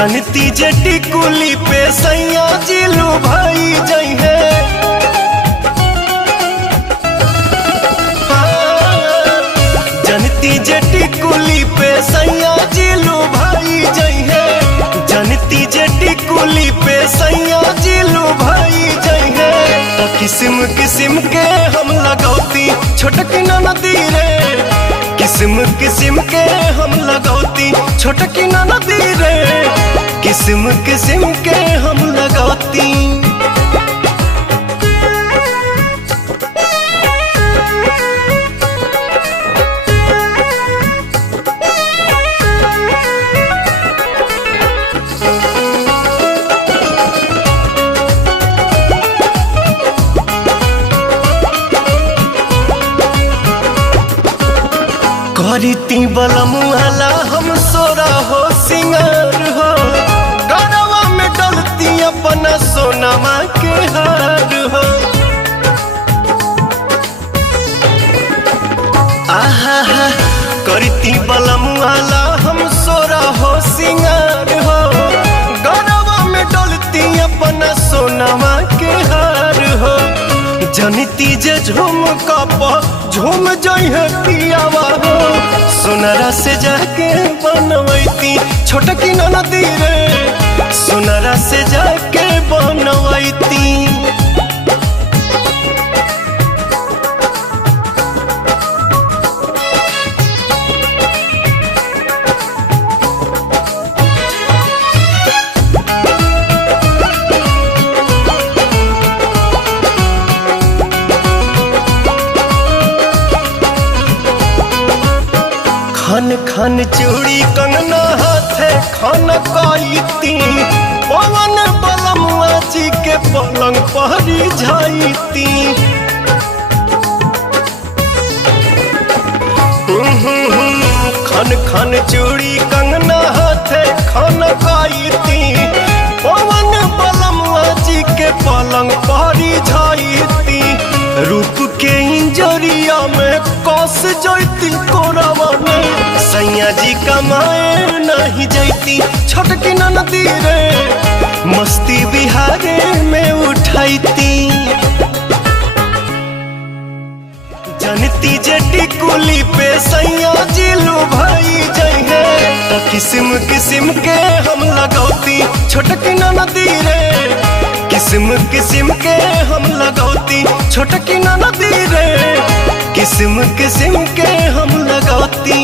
जनती जे टिकुली पे सैया जिलू भाई जई है। जनती जे टिकुली पे सैया जिलू भाई जई है। जनती जे टिकुली पे सैया जिलू भाई जई है। तो किस्म किस्म के हम लगौती छोटकी नदी रे। किस्म किस्म के हम लगौती छोटकी नदी रे। किस्म किस्म के हम लगौती। करती बलमुआला हम सोरा हो सिंगार हो। गरवा में डलती अपना सोनमा के हार हो। आहा करती बलमुआला हम सोरा हो सिंगार हो। गरवा में डलती अपना सोनमा के हार हो। जनती जे झूम कप झूम जई है पियावा हो। सोनरा से जाके बनवैती छोटकी नदी रे। सोनरा से जाके बनवैती। खन खन चूड़ी कंगना हाथे खन काईती। पवन बलमुआ जी के पलंग पहरी जाईती। खन खन चूड़ी कंगना हाथे खन काईती। पवन बलमुआ जी के पलंग पहरी जाईती। रूप के इंजरिया में कस जैती कोरावा में। सैया जी कमाए नहीं जैती छोटकी नदी रे। मस्ती बिहारे में उठाईती। जनती जे टिकुली पे सैया जिलू भाई जई है। तो किस्म किस्म के हम लगौती छोटकी नदी रे। किस्म किस्म के हम लगौती छोटकी नदी रे। किस्म किस्म के हम लगौती।